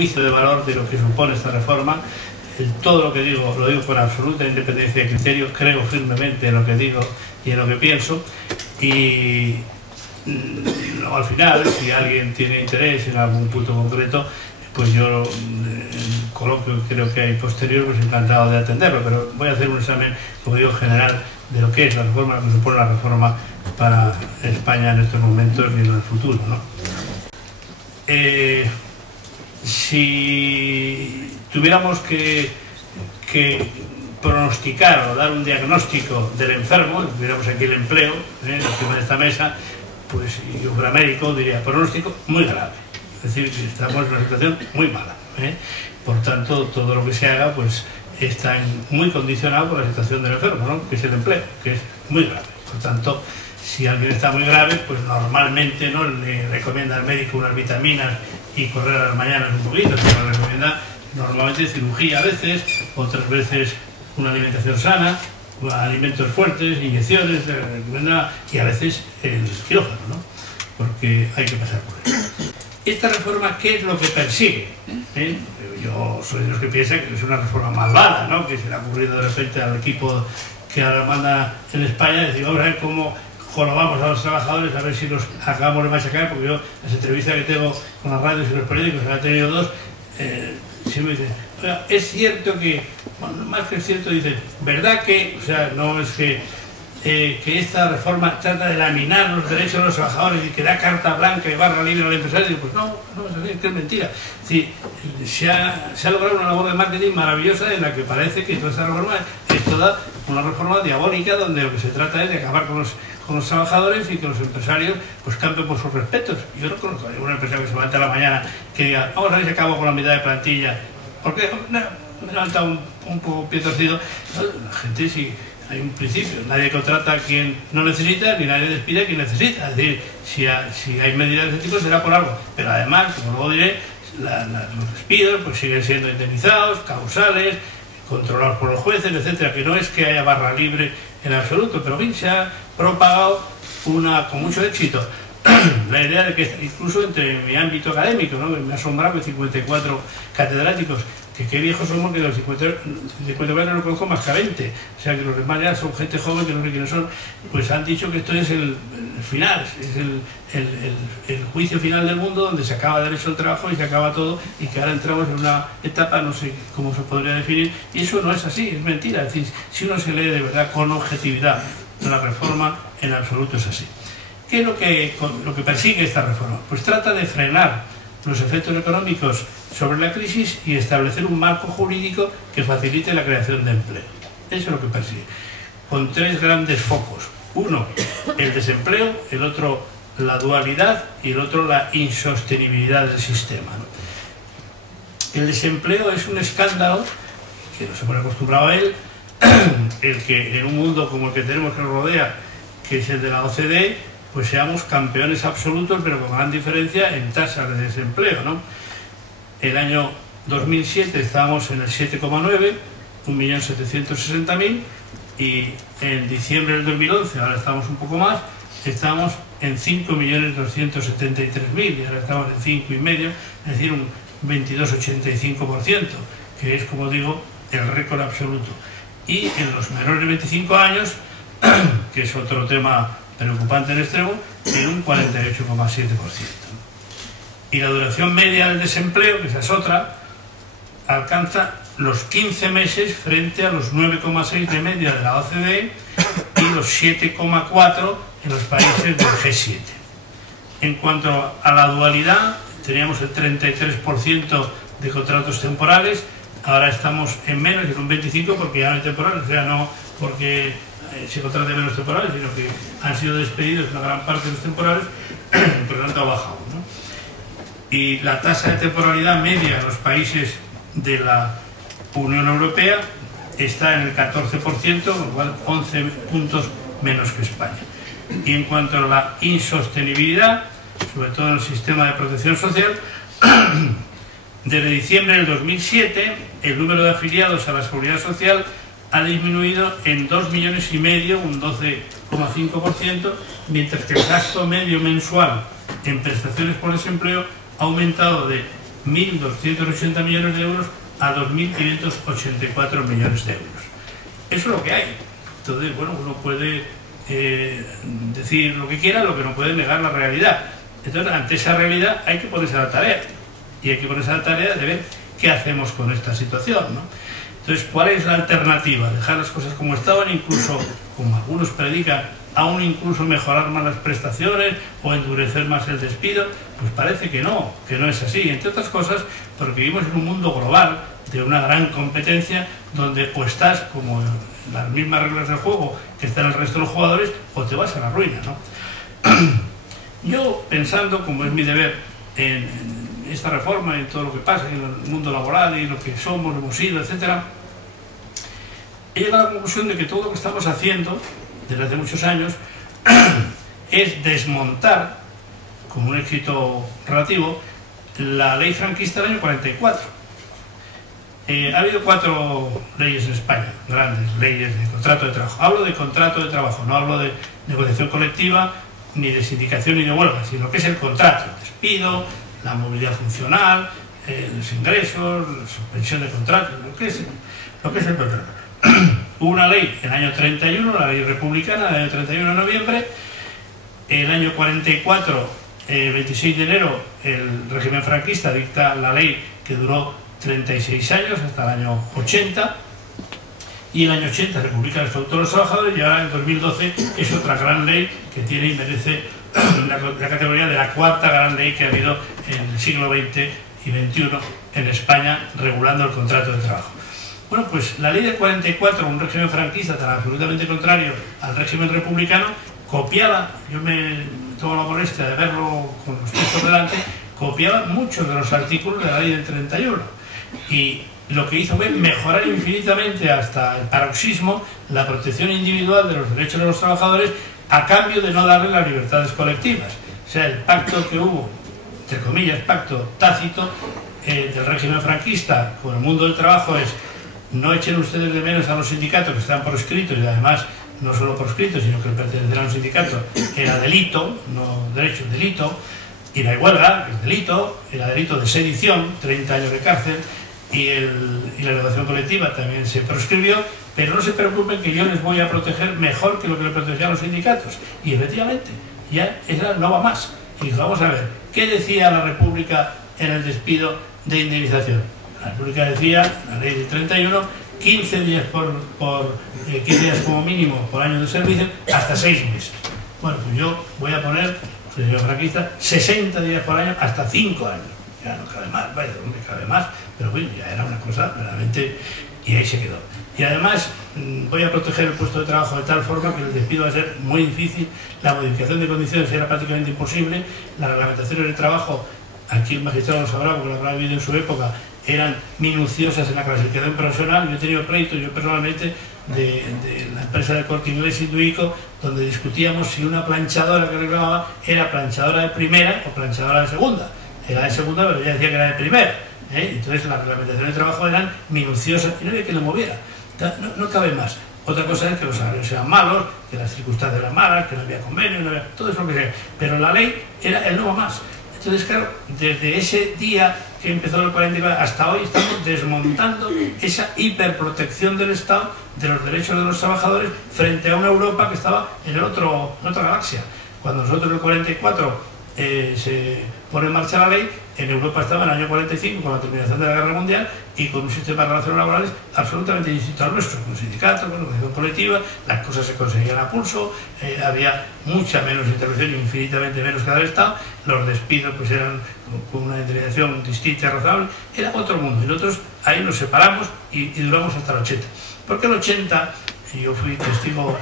juicio de valor de lo que supone esta reforma. Todo lo que digo, lo digo con absoluta independencia de criterio, creo firmemente en lo que digo y en lo que pienso, y al final, si alguien tiene interés en algún punto concreto, pues yo en coloquio creo que hay posterior, pues encantado de atenderlo, pero voy a hacer un examen, como digo, general de lo que es la reforma, lo que supone la reforma para España en estos momentos y en el futuro, ¿no? Si tuviéramos que pronosticar o dar un diagnóstico del enfermo, tuviéramos aquí el empleo, encima de esta mesa, pues si yo fuera médico diría pronóstico muy grave, es decir, que estamos en una situación muy mala, por tanto todo lo que se haga pues está muy condicionado por la situación del enfermo, ¿no? Que es el empleo, que es muy grave. Por tanto, si alguien está muy grave, pues normalmente no le recomienda al médico unas vitaminas y correr a las mañanas un poquito, sino le recomienda normalmente cirugía a veces, otras veces una alimentación sana, alimentos fuertes, inyecciones, y a veces el quirófano, ¿no? Porque hay que pasar por ello. Esta reforma, ¿qué es lo que persigue? Yo soy de los que piensan que es una reforma malvada, ¿no? Que se le ha ocurrido de repente al equipo que ahora manda en España, decir, vamos a ver cómo jorobamos a los trabajadores, a ver si los acabamos de machacar, porque yo, las entrevistas que tengo con las radios y los periódicos, que han tenido dos, siempre dicen, oiga, es cierto que, bueno, más que es cierto, dicen, ¿verdad que, o sea, no es que esta reforma trata de laminar los derechos de los trabajadores y que da carta blanca y barra libre al empresario? Y pues no, es así, es que es mentira. Es decir, se ha logrado una labor de marketing maravillosa en la que parece que toda esta reforma es toda una reforma diabólica donde lo que se trata es de acabar con los trabajadores y que los empresarios pues campen por sus respetos. Yo no conozco a ningún empresario que se levante a la mañana que diga, vamos a ver si acabo con la mitad de plantilla. Porque me levanta un poco pie torcido. La gente sí. Hay un principio, nadie contrata a quien no necesita, ni nadie despide a quien necesita. Es decir, si hay medidas de este tipo será por algo. Pero además, como luego diré, los despidos pues siguen siendo indemnizados, causales, controlados por los jueces, etcétera. Que no es que haya barra libre en absoluto, pero bien se ha propagado con mucho éxito la idea de que incluso entre mi ámbito académico, ¿no? Me ha asombrado que 54 catedráticos, que qué viejos somos, que de los 54 no conozco más que a 20, o sea que los demás ya son gente joven que no sé quiénes son, pues han dicho que esto es el final, es el juicio final del mundo, donde se acaba derecho al trabajo y se acaba todo, y que ahora entramos en una etapa, no sé cómo se podría definir, y eso no es así, es mentira. Es decir, si uno se lee de verdad con objetividad la reforma, en absoluto es así. ¿Qué es lo que persigue esta reforma? Pues trata de frenar los efectos económicos sobre la crisis y establecer un marco jurídico que facilite la creación de empleo. Eso es lo que persigue, con tres grandes focos. Uno, el desempleo, el otro, la dualidad, y el otro, la insostenibilidad del sistema, ¿no? El desempleo es un escándalo que no se pone acostumbrado a él, el que en un mundo como el que tenemos que nos rodea, que es el de la OCDE, pues seamos campeones absolutos, pero con gran diferencia en tasas de desempleo, ¿no? El año 2007 estábamos en el 7,9, 1.760.000, y en diciembre del 2011, ahora estamos un poco más, estamos en 5.273.000, y ahora estamos en 5,5, es decir, un 22,85%, que es, como digo, el récord absoluto. Y en los menores de 25 años, que es otro tema preocupante en extremo, en un 48,7%. Y la duración media del desempleo, que esa es otra, alcanza los 15 meses frente a los 9,6 de media de la OCDE y los 7,4 en los países del G7. En cuanto a la dualidad, teníamos el 33% de contratos temporales, ahora estamos en menos, en un 25%, porque ya no hay temporales, o sea, no porque se contraten menos temporales, sino que han sido despedidos una gran parte de los temporales, por lo tanto ha bajado, ¿no? Y la tasa de temporalidad media en los países de la Unión Europea está en el 14%, con lo cual 11 puntos menos que España. Y en cuanto a la insostenibilidad, sobre todo en el sistema de protección social, desde diciembre del 2007 el número de afiliados a la Seguridad Social ha disminuido en 2,5 millones, un 12,5%, mientras que el gasto medio mensual en prestaciones por desempleo ha aumentado de 1.280 millones de euros a 2.584 millones de euros. Eso es lo que hay. Entonces, bueno, uno puede decir lo que quiera, lo que no puede negar la realidad. Entonces, ante esa realidad hay que ponerse a la tarea. Y hay que ponerse a la tarea de ver qué hacemos con esta situación, ¿no? Entonces, ¿cuál es la alternativa? ¿Dejar las cosas como estaban, incluso, como algunos predican, aún incluso mejorar más las prestaciones o endurecer más el despido? Pues parece que no es así. Entre otras cosas, porque vivimos en un mundo global de una gran competencia donde o estás como en las mismas reglas del juego que están el resto de los jugadores o te vas a la ruina, ¿no? Yo, pensando, como es mi deber, en esta reforma y en todo lo que pasa en el mundo laboral y lo que somos, hemos sido, etcétera, he llegado a la conclusión de que todo lo que estamos haciendo desde hace muchos años es desmontar, como un éxito relativo, la ley franquista del año 44. Ha habido 4 leyes en España, grandes leyes de contrato de trabajo. Hablo de contrato de trabajo, no hablo de negociación colectiva, ni de sindicación ni de huelga, sino que es el contrato, el despido, la movilidad funcional, los ingresos, la suspensión de contratos, lo que es el contrato. Hubo una ley en el año 31, la ley republicana, el año 31 de noviembre. El año 44, 26 de enero, el régimen franquista dicta la ley que duró 36 años, hasta el año 80. Y el año 80, República del Estatuto de los Trabajadores, y ahora en 2012 es otra gran ley que tiene y merece la categoría de la 4ª gran ley que ha habido en el siglo XX y XXI en España regulando el contrato de trabajo. Bueno, pues la ley del 44, un régimen franquista tan absolutamente contrario al régimen republicano, copiaba, yo me tomo la molestia de verlo con los textos delante, copiaba muchos de los artículos de la ley del 31 y lo que hizo fue mejorar infinitamente hasta el paroxismo la protección individual de los derechos de los trabajadores a cambio de no darle las libertades colectivas. O sea, el pacto que hubo, entre comillas, pacto tácito del régimen franquista con el mundo del trabajo es: no echen ustedes de menos a los sindicatos que están por escrito, y además no solo por escrito, sino que el pertenecer a un sindicato era delito, no derecho, delito, y la huelga, que es delito, era delito de sedición, 30 años de cárcel, y la negociación colectiva también se proscribió, pero no se preocupen que yo les voy a proteger mejor que lo que le protegían los sindicatos. Y efectivamente, ya esa no va más. Y vamos a ver, ¿qué decía la República en el despido de indemnización? La República decía, la ley del 31, 15 días 15 días como mínimo por año de servicio, hasta 6 meses. Bueno, pues yo voy a poner, señor franquista, 60 días por año, hasta 5 años. Ya no cabe más, vaya, ¿dónde cabe más? Pero bueno, ya era una cosa verdaderamente, y ahí se quedó. Y además voy a proteger el puesto de trabajo de tal forma que el despido va a ser muy difícil, la modificación de condiciones era prácticamente imposible, las reglamentaciones del trabajo, aquí el magistrado lo sabrá porque lo habrá vivido en su época, eran minuciosas en la clasificación profesional. Yo he tenido pleitos, yo personalmente, de la empresa de Corte Inglés Induico, donde discutíamos si una planchadora que reclamaba era planchadora de primera o planchadora de segunda. Era de segunda, pero ella decía que era de primera. Entonces las reglamentaciones de trabajo eran minuciosas y no había que lo moviera. No cabe más. Otra cosa es que los salarios sean malos, que las circunstancias eran malas, que no había convenio, no había, todo eso lo que sea. Pero la ley era el no va más. Entonces, claro, desde ese día que empezó el 44 hasta hoy estamos desmontando esa hiperprotección del Estado de los derechos de los trabajadores frente a una Europa que estaba en otra galaxia. Cuando nosotros en el 44 se pone en marcha la ley, en Europa estaba en el año 45 con la terminación de la Guerra Mundial y con un sistema de relaciones laborales absolutamente distinto al nuestro, con sindicatos, con organización colectiva, las cosas se conseguían a pulso, había mucha menos intervención, infinitamente menos que del Estado, los despidos pues eran con una indemnización distinta y razonable, era otro mundo. Y nosotros ahí nos separamos y duramos hasta el 80. Porque el 80, y yo fui testigo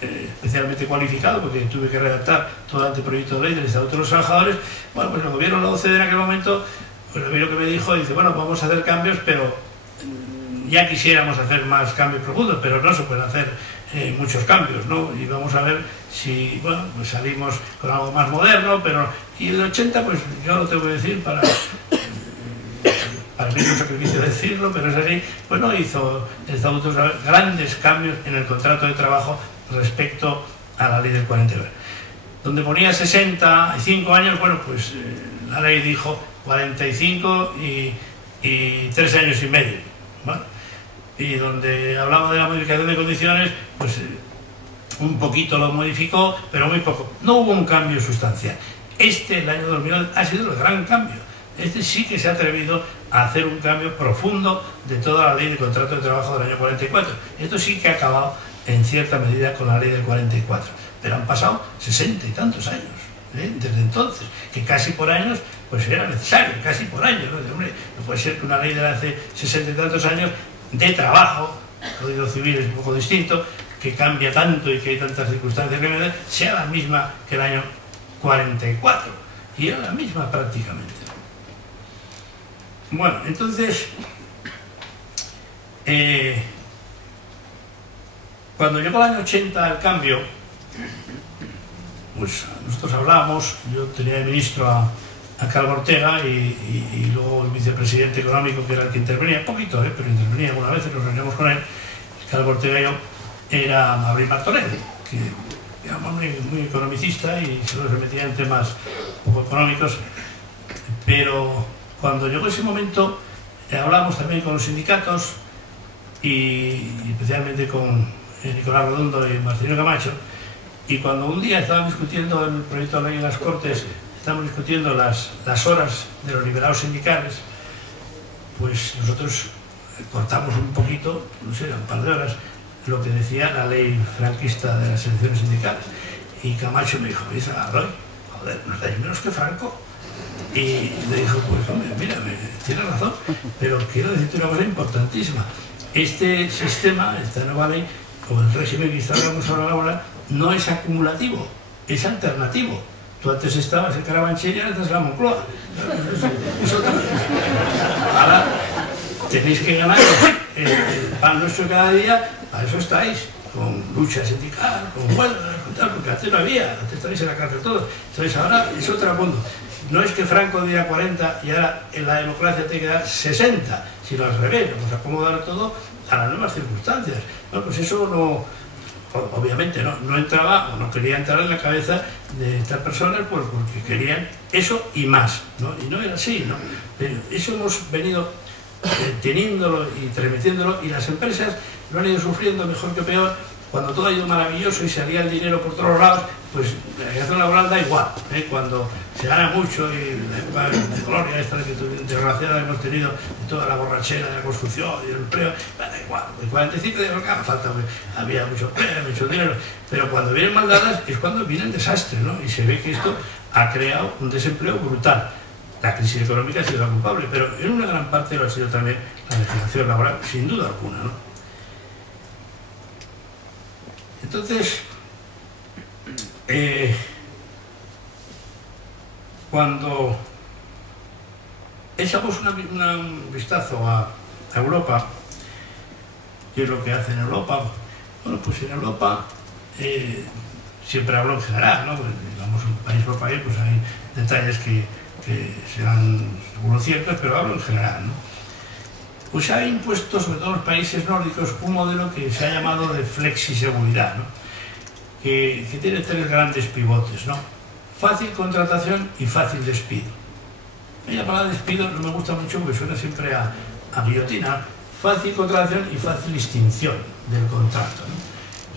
especialmente cualificado porque tuve que redactar todo el anteproyecto de ley del Estatuto de los Trabajadores. Bueno, pues el gobierno de la OCDE en aquel momento, pues a mí lo que me dijo, dice, bueno, vamos a hacer cambios, pero ya quisiéramos hacer más cambios profundos, pero no se pueden hacer muchos cambios, ¿no? Y vamos a ver si, bueno, pues salimos con algo más moderno, pero... Y el 80, pues yo lo tengo que decir para mí es un sacrificio decirlo, pero es así, pues no hizo el Estatuto grandes cambios en el contrato de trabajo respecto a la ley del 49. donde ponía 65 años, bueno, pues la ley dijo 45 y 3 años y medio, ¿vale? Y donde hablaba de la modificación de condiciones, pues un poquito lo modificó, pero muy poco. No hubo un cambio sustancial. El año 2011, ha sido el gran cambio. Sí que se ha atrevido a hacer un cambio profundo de toda la ley de contrato de trabajo del año 44. Esto sí que ha acabado en cierta medida con la ley del 44. Pero han pasado 60 y tantos años, desde entonces, que casi por años pues era necesario, casi por años, ¿no? Hombre, no puede ser que una ley de hace 60 y tantos años de trabajo, el Código Civil es un poco distinto, que cambia tanto y que hay tantas circunstancias que me dan, sea la misma que el año 44, y era la misma prácticamente. Bueno, entonces, cuando llegó el año 80 el cambio, pues nosotros hablábamos, yo tenía de ministro a Calvo Ortega y luego el vicepresidente económico, que era el que intervenía, poquito, pero intervenía alguna vez, nos reuníamos con él. Calvo Ortega y yo, era Abril Martorell, que era muy economicista y solo se metía en temas poco económicos, pero cuando llegó ese momento hablamos también con los sindicatos y especialmente con Nicolás Redondo y Marcelino Camacho, y cuando un día estaban discutiendo el proyecto de ley en las Cortes, estamos discutiendo las horas de los liberados sindicales, pues nosotros cortamos un poquito, no sé, un par de horas, lo que decía la ley franquista de las elecciones sindicales. Y Camacho me dijo, ¿veis a Roy? Joder, nos dais menos que Franco. Y le dijo, pues hombre, mira, tienes razón, pero quiero decirte una cosa importantísima. Este sistema, esta nueva ley, o el régimen que instalamos ahora, no es acumulativo, es alternativo. Tú antes estabas en Carabanchel y ahora estás en la Moncloa. Ahora tenéis que ganar el pan nuestro cada día, para eso estáis, con lucha sindical, con huelgas, con tal, porque antes no había, antes estáis en la cárcel todos. Entonces ahora es otro mundo. No es que Franco diera 40 y ahora en la democracia te queda 60, sino al revés, vamos a acomodar todo a las nuevas circunstancias. Bueno, pues eso no, obviamente no entraba o no quería entrar en la cabeza de estas personas porque querían eso y más, ¿no? Y no era así, ¿no? Pero eso hemos venido teniéndolo y transmitiéndolo, y las empresas lo han ido sufriendo mejor que peor. Cuando todo ha ido maravilloso y salía el dinero por todos lados, pues la legislación laboral da igual, cuando se gana mucho, y la época de gloria esta que desgraciada hemos tenido, de toda la borrachera de la construcción y el empleo, da igual, el 45 de lo que haga falta, pues, había mucho empleo, mucho dinero, pero cuando vienen mal dadas es cuando viene el desastre, ¿no? Y se ve que esto ha creado un desempleo brutal. La crisis económica ha sido la culpable, pero en una gran parte lo ha sido también la legislación laboral, sin duda alguna, ¿no? Entonces, cuando echamos un vistazo a Europa, ¿qué es lo que hace en Europa? Bueno, pues en Europa, siempre hablo en general, ¿no? Pues, digamos, país por país, pues hay detalles que serán algunos ciertos, pero hablo en general, ¿no? Pues se ha impuesto, sobre todo en los países nórdicos, un modelo que se ha llamado de flexiseguridad, ¿no? que tiene 3 grandes pivotes, ¿no? Fácil contratación y fácil despido. A mí la palabra despido no me gusta mucho porque suena siempre a guillotina. Fácil contratación y fácil extinción del contrato, ¿no?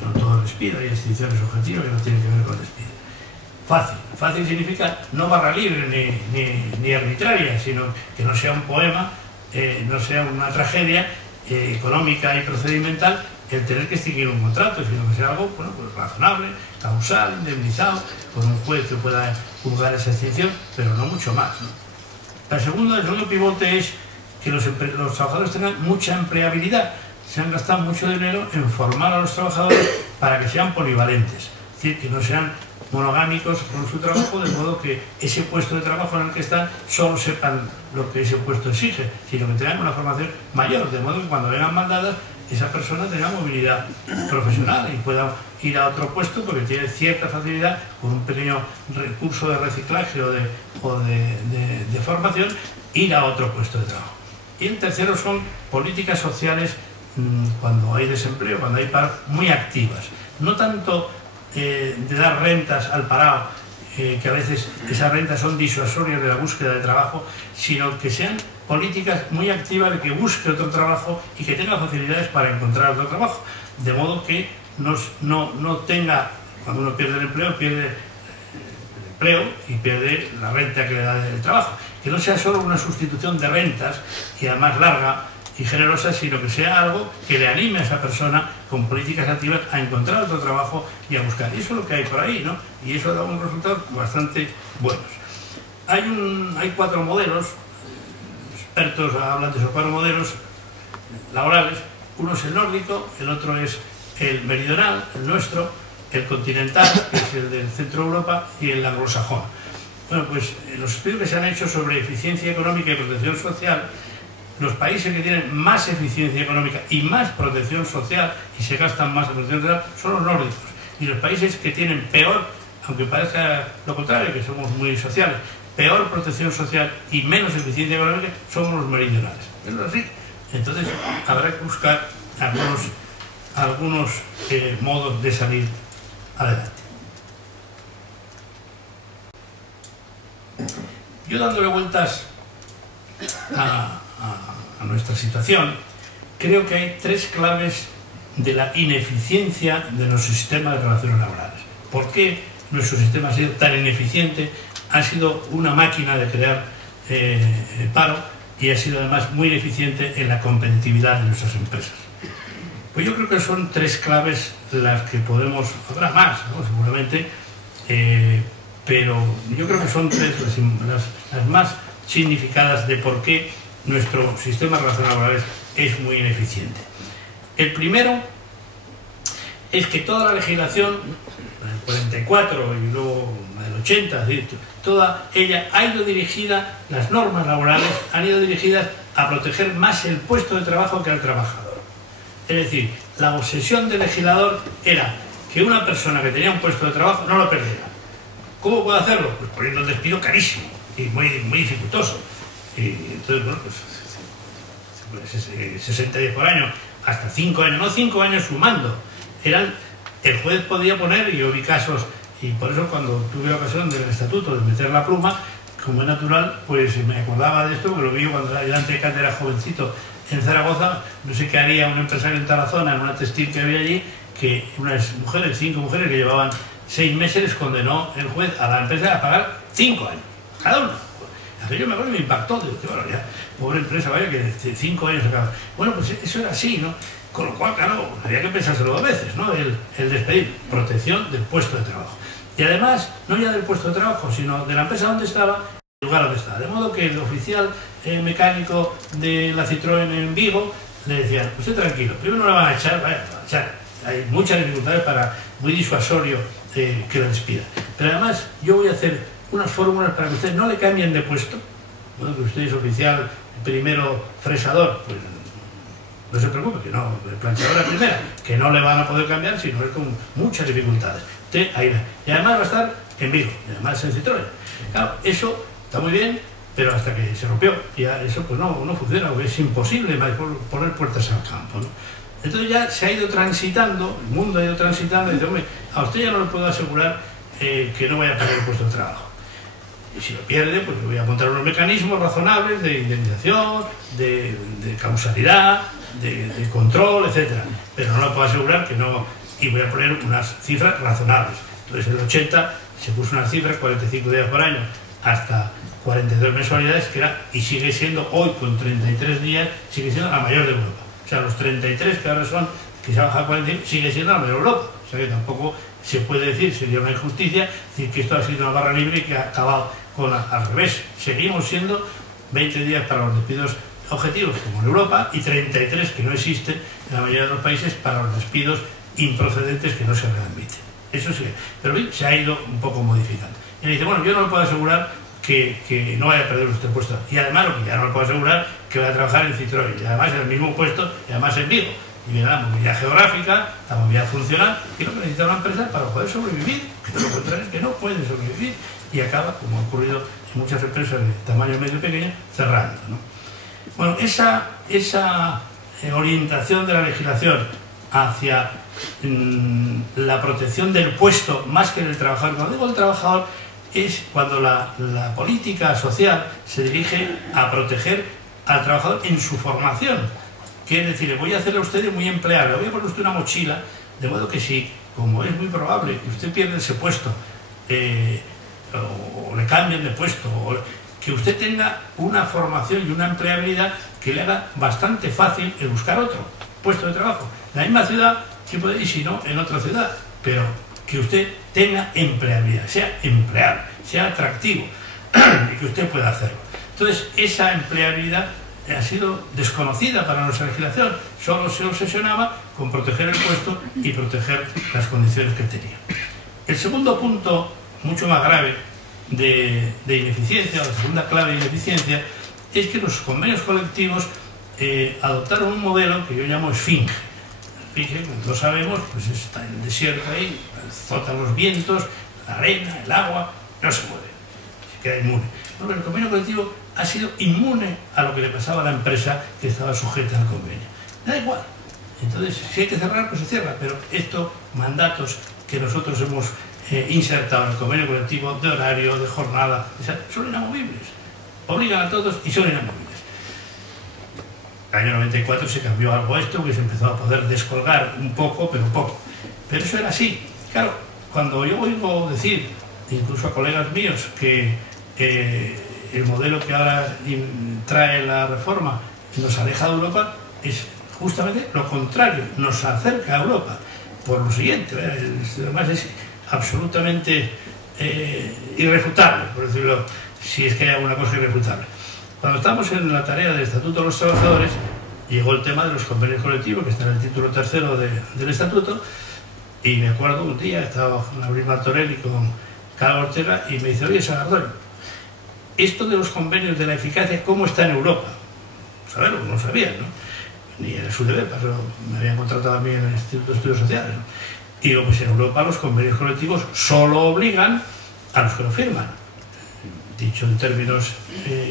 No todo despido, hay extinciones objetivas que no tienen que ver con despido. Fácil. Fácil significa no barra libre ni arbitraria, sino que no sea un poema, no sea una tragedia económica y procedimental el tener que extinguir un contrato, sino que sea algo, bueno, pues razonable, causal, indemnizado, con un juez que pueda juzgar esa extinción, pero no mucho más, ¿no? El segundo pivote es que los trabajadores tengan mucha empleabilidad. Se han gastado mucho dinero en formar a los trabajadores para que sean polivalentes, es decir, que no sean monogámicos con su trabajo, de modo que ese puesto de trabajo en el que están solo sepan lo que ese puesto exige, sino que tengan una formación mayor, de modo que cuando vengan mandadas esa persona tenga movilidad profesional y pueda ir a otro puesto porque tiene cierta facilidad con un pequeño recurso de reciclaje o de formación, ir a otro puesto de trabajo. Y el tercero son políticas sociales cuando hay desempleo, cuando hay paro, muy activas. No tanto de dar rentas al parado, que a veces esas rentas son disuasorias de la búsqueda de trabajo, sino que sean políticas muy activas de que busque otro trabajo y que tenga facilidades para encontrar otro trabajo, de modo que no tenga, cuando uno pierde el empleo, pierde el empleo y pierde la renta que le da el trabajo, que no sea solo una sustitución de rentas y además larga y generosa, sino que sea algo que le anime a esa persona con políticas activas a encontrar otro trabajo y a buscar. Y eso es lo que hay por ahí, ¿no? Y eso ha dado unos resultados bastante buenos. Hay 4 modelos, expertos hablan de esos 4 modelos laborales. Uno es el nórdico, el otro es el meridional, el nuestro, el continental, que es el del centro de Europa, y el anglosajón. Bueno, pues los estudios que se han hecho sobre eficiencia económica y protección social, los países que tienen más eficiencia económica y más protección social y se gastan más en protección social son los nórdicos. Y los países que tienen peor, aunque parezca lo contrario, que somos muy sociales, peor protección social y menos eficiencia económica somos los meridionales. ¿Es así? Entonces habrá que buscar algunos modos de salir adelante. Yo, dándole vueltas a nuestra situación, creo que hay 3 claves de la ineficiencia de nuestro sistema de relaciones laborales. ¿Por qué nuestro sistema ha sido tan ineficiente? Ha sido una máquina de crear paro y ha sido además muy ineficiente en la competitividad de nuestras empresas. Pues yo creo que son 3 claves las que podemos, habrá más, ¿no? Seguramente, pero yo creo que son 3 las más significadas de por qué nuestro sistema de relaciones laborales es muy ineficiente. El primero es que toda la legislación, el 44 y luego el 80, toda ella ha ido dirigida, las normas laborales han ido dirigidas a proteger más el puesto de trabajo que al trabajador. Es decir, la obsesión del legislador era que una persona que tenía un puesto de trabajo no lo perdiera. ¿Cómo puede hacerlo? Pues poniendo un despido carísimo y muy dificultoso. Y entonces, bueno, pues 60 días por año, hasta 5 años, no 5 años sumando. El juez podía poner, y yo vi casos, y por eso cuando tuve la ocasión del estatuto de meter la pluma, como es natural, pues me acordaba de esto, porque lo vi cuando yo antes era jovencito en Zaragoza. No sé qué haría un empresario en Tarazona, en una textil que había allí, que unas mujeres, 5 mujeres que llevaban 6 meses, les condenó el juez a la empresa a pagar 5 años, cada uno. Aquello me acuerdo y me impactó, digo, bueno, ya, pobre empresa, vaya que 5 años acaba. Bueno, pues eso era así, ¿no? Con lo cual, claro, había que pensárselo 2 veces, ¿no? El despedir, protección del puesto de trabajo. Y además, no ya del puesto de trabajo, sino de la empresa donde estaba, el lugar donde estaba. De modo que el oficial mecánico de la Citroën en Vigo le decía, usted tranquilo, primero no la van a echar, vaya, a echar. Hay muchas dificultades muy disuasorio que la despida. Pero además, yo voy a hacer unas fórmulas para que ustedes no le cambien de puesto. Bueno, que usted es oficial primero fresador, pues no se preocupe, que no, el planchador es primera, que no le van a poder cambiar, sino es con muchas dificultades. Usted ahí va. Y además va a estar en Vigo, y además en Citroën. Claro, eso está muy bien, pero hasta que se rompió, ya eso pues no funciona, porque es imposible poner puertas al campo, ¿no? Entonces ya se ha ido transitando, el mundo ha ido transitando, y dice, hombre, a usted ya no le puedo asegurar que no vaya a perder el puesto de trabajo. Y si lo pierde, pues le voy a montar unos mecanismos razonables de indemnización, de causalidad, de control, etc. Pero no le puedo asegurar que no, y voy a poner unas cifras razonables. Entonces en el 80 se puso unas cifras, 45 días por año, hasta 42 mensualidades, que era, y sigue siendo hoy con 33 días, sigue siendo la mayor de Europa. O sea, los 33 que ahora son, que se ha bajado a 45, sigue siendo la mayor de Europa. O sea que tampoco se puede decir, sería una injusticia, decir que esto ha sido una barra libre y que ha acabado al revés. Seguimos siendo 20 días para los despidos objetivos, como en Europa, y 33 que no existen en la mayoría de los países para los despidos improcedentes que no se readmiten. Eso sí, pero se ha ido un poco modificando. Y le dice, bueno, yo no le puedo asegurar que no vaya a perder usted puesto. Y además, lo que ya no le puedo asegurar, que vaya a trabajar en Citroën, y además en el mismo puesto, y además en Vigo. Y viene la movilidad geográfica, la movilidad funcional, que es lo que necesita una empresa para poder sobrevivir, que de lo contrario es que no pueden sobrevivir, y acaba, como ha ocurrido en muchas empresas de tamaño medio y pequeño, cerrando, ¿no? Bueno, esa orientación de la legislación hacia la protección del puesto más que del trabajador. Cuando digo el trabajador es cuando la política social se dirige a proteger al trabajador en su formación. Quiere decir, le voy a hacer a usted muy empleado, le voy a poner a usted una mochila, de modo que si, como es muy probable, que usted pierda ese puesto, o le cambien de puesto, o que usted tenga una formación y una empleabilidad que le haga bastante fácil el buscar otro puesto de trabajo. En la misma ciudad, sí puede ir, si no, en otra ciudad, pero que usted tenga empleabilidad, sea empleable, sea atractivo y que usted pueda hacerlo. Entonces, esa empleabilidad ha sido desconocida para nuestra legislación, solo se obsesionaba con proteger el puesto y proteger las condiciones que tenía. El segundo punto, mucho más grave, de ineficiencia, o la segunda clave de ineficiencia, es que los convenios colectivos adoptaron un modelo que yo llamo esfinge. Esfinge, como todos sabemos, pues está en el desierto ahí, azotan los vientos, la arena, el agua, no se mueve, se queda inmune. Bueno, el convenio colectivo ha sido inmune a lo que le pasaba a la empresa que estaba sujeta al convenio. Da igual. Entonces, si hay que cerrar, pues se cierra, pero estos mandatos que nosotros hemos insertado en el convenio colectivo de horario, de jornada, son inamovibles. Obligan a todos y son inamovibles. En el año 94 se cambió algo esto, que se empezó a poder descolgar un poco, pero poco. Pero eso era así. Claro, cuando yo oigo decir, incluso a colegas míos, que el modelo que ahora trae la reforma nos aleja de Europa, es justamente lo contrario, nos acerca a Europa. Por lo siguiente, además es absolutamente irrefutable, por decirlo, si es que hay alguna cosa irrefutable. Cuando estamos en la tarea del Estatuto de los Trabajadores, llegó el tema de los convenios colectivos, que está en el título tercero del Estatuto, y me acuerdo un día, estaba con Abril Martorell y con Carlos Ortega, y me dice, oye, Sagardoy, esto de los convenios de la eficacia, ¿cómo está en Europa? Saberlo, no sabía, ¿no? Ni era su deber, pero me habían contratado a mí en el Instituto de Estudios Sociales, ¿no? Y digo, pues en Europa los convenios colectivos solo obligan a los que lo firman. Dicho en términos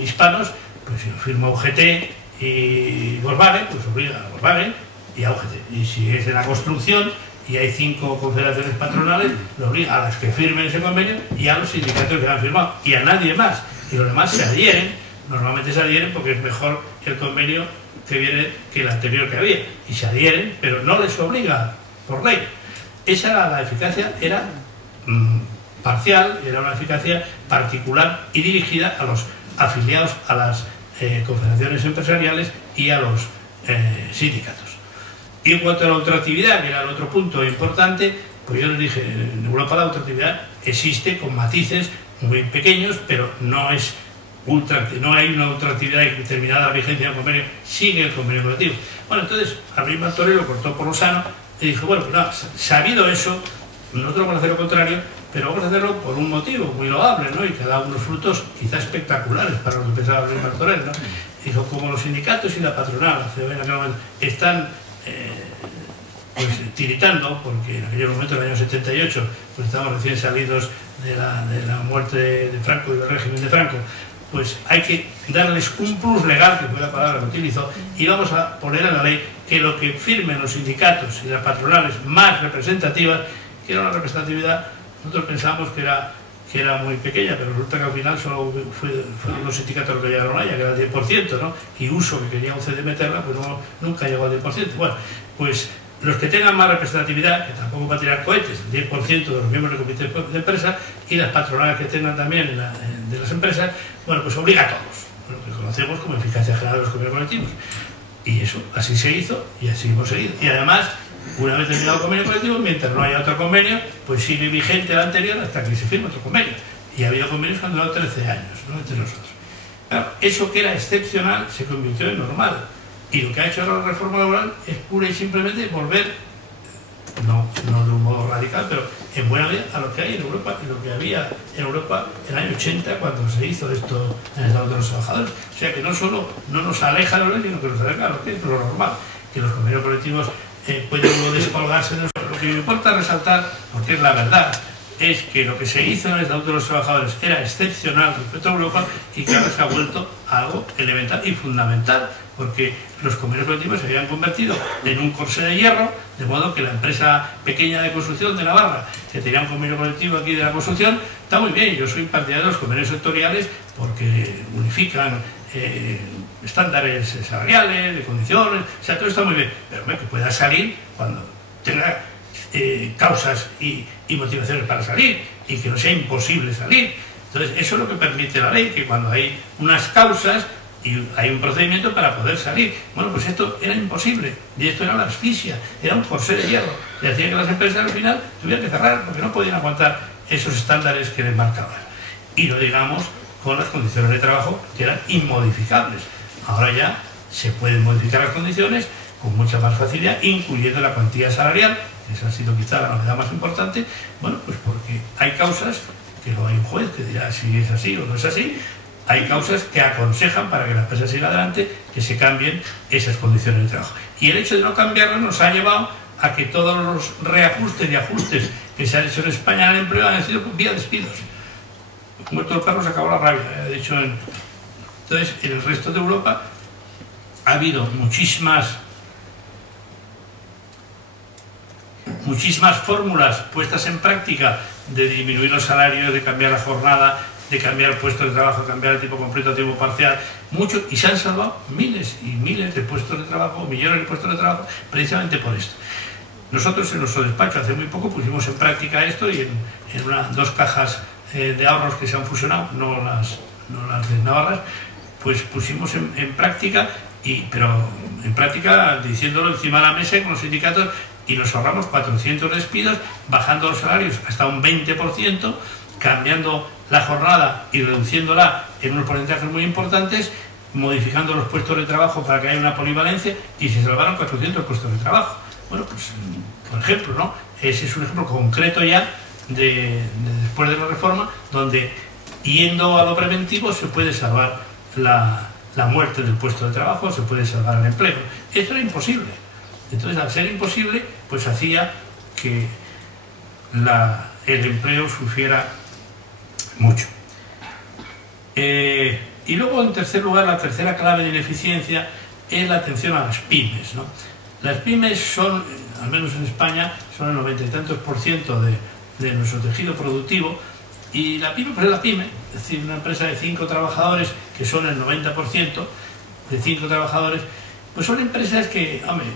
hispanos, pues si lo firma UGT y Volkswagen, pues obliga a Volkswagen y a UGT. Y si es de la construcción y hay 5 confederaciones patronales, lo obliga a las que firmen ese convenio y a los sindicatos que han firmado, y a nadie más. Y los demás se adhieren, normalmente se adhieren porque es mejor el convenio que viene que el anterior que había. Y se adhieren, pero no les obliga por ley. Esa era la eficacia, era parcial, era una eficacia particular y dirigida a los afiliados a las confederaciones empresariales y a los sindicatos. Y en cuanto a la ultraactividad, que era el otro punto importante, pues yo les dije, en Europa la ultraactividad existe con matices muy pequeños, pero no es no hay una ultraactividad y terminada la vigencia del convenio, sigue el convenio colectivo. Bueno, entonces Abril Martorell lo cortó por lo sano y dijo, bueno, pues nada, sabido eso, nosotros vamos a hacer lo contrario, pero vamos a hacerlo por un motivo muy loable, ¿no? Y que da unos frutos quizá espectaculares para lo que pensaba Abril Martorell, ¿no? Dijo, como los sindicatos y la patronal, la COE en aquel momento, están pues tiritando, porque en aquel momento, en el año 78, pues estábamos recién salidos de la muerte de Franco y del régimen de Franco, pues hay que darles un plus legal, que fue la palabra que utilizó, y vamos a poner en la ley que lo que firmen los sindicatos y las patronales más representativas, que era una representatividad, nosotros pensamos que era muy pequeña, pero resulta que al final solo fueron los sindicatos los que llegaron a ella, que era el 10%, ¿no? Y Uso, que quería UCD meterla, pues nunca llegó al 10%. Bueno, pues los que tengan más representatividad, que tampoco va a tirar cohetes, el 10% de los miembros del comité de empresa, y las patronales que tengan también de las empresas, bueno, pues obliga a todos, lo que conocemos como eficacia general de los convenios colectivos. Y eso, así se hizo y así hemos seguido. Y además, una vez terminado el convenio colectivo, mientras no haya otro convenio, pues sigue vigente el anterior hasta que se firme otro convenio. Y ha habido convenios que han durado 13 años, ¿no? Entre nosotros. Claro, eso que era excepcional se convirtió en normal. Y lo que ha hecho ahora la reforma laboral es pura y simplemente volver, no de un modo radical, pero en buena medida a lo que hay en Europa y lo que había en Europa en el año 80 cuando se hizo esto en el Estatuto de los Trabajadores. O sea que no solo no nos aleja de lo ley, sino que nos acerca a lo que es lo normal, que los convenios colectivos pueden luego descolgarse de nosotros. Lo que me importa resaltar, porque es la verdad, es que lo que se hizo en el Estatuto de los Trabajadores era excepcional respecto a Europa y que ahora se ha vuelto algo elemental y fundamental, porque los convenios colectivos se habían convertido en un corsé de hierro, de modo que la empresa pequeña de construcción de Navarra, que tenía un convenio colectivo aquí de la construcción, está muy bien. Yo soy partidario de los convenios sectoriales porque unifican estándares salariales, de condiciones, o sea, todo está muy bien, pero que pueda salir cuando tenga causas y motivaciones para salir, y que no sea imposible salir. Entonces, eso es lo que permite la ley, que cuando hay unas causas y hay un procedimiento para poder salir. Bueno, pues esto era imposible, y esto era una asfixia, era un corsé de hierro, y hacía que las empresas al final tuvieran que cerrar, porque no podían aguantar esos estándares que les marcaban. Y no digamos con las condiciones de trabajo, que eran inmodificables. Ahora ya se pueden modificar las condiciones con mucha más facilidad, incluyendo la cuantía salarial. Esa ha sido quizá la novedad más importante. Bueno, pues porque hay causas, que no hay un juez que dirá si es así o no es así, hay causas que aconsejan para que la empresa siga adelante, que se cambien esas condiciones de trabajo. Y el hecho de no cambiarlas nos ha llevado a que todos los reajustes y ajustes que se han hecho en España en el empleo han sido vía despidos. Muerto el perro se acabó la rabia, de hecho. Entonces, en el resto de Europa ha habido muchísimas fórmulas puestas en práctica de disminuir los salarios, de cambiar la jornada, de cambiar puestos de trabajo, cambiar el tiempo completo a tiempo parcial, mucho, y se han salvado miles y miles de puestos de trabajo, millones de puestos de trabajo, precisamente por esto. Nosotros en nuestro despacho hace muy poco pusimos en práctica esto, y en dos cajas de ahorros que se han fusionado, no las de Navarra, pues pusimos en práctica, pero en práctica diciéndolo encima de la mesa con los sindicatos, y nos ahorramos 400 despidos, bajando los salarios hasta un 20%, cambiando la jornada y reduciéndola en unos porcentajes muy importantes, modificando los puestos de trabajo para que haya una polivalencia, y se salvaron 400 puestos de trabajo. Bueno, pues por ejemplo, ¿no? Ese es un ejemplo concreto ya de después de la reforma, donde yendo a lo preventivo se puede salvar la muerte del puesto de trabajo, se puede salvar el empleo. Esto era imposible. Entonces, al ser imposible, pues hacía que el empleo sufriera mucho. Y luego, en tercer lugar, la tercera clave de ineficiencia es la atención a las pymes, ¿no? Las pymes son, al menos en España, son el 90 y tantos % de nuestro tejido productivo, y la pyme, pues es la pyme, es decir, una empresa de 5 trabajadores, que son el 90% de 5 trabajadores, pues son empresas que, hombre,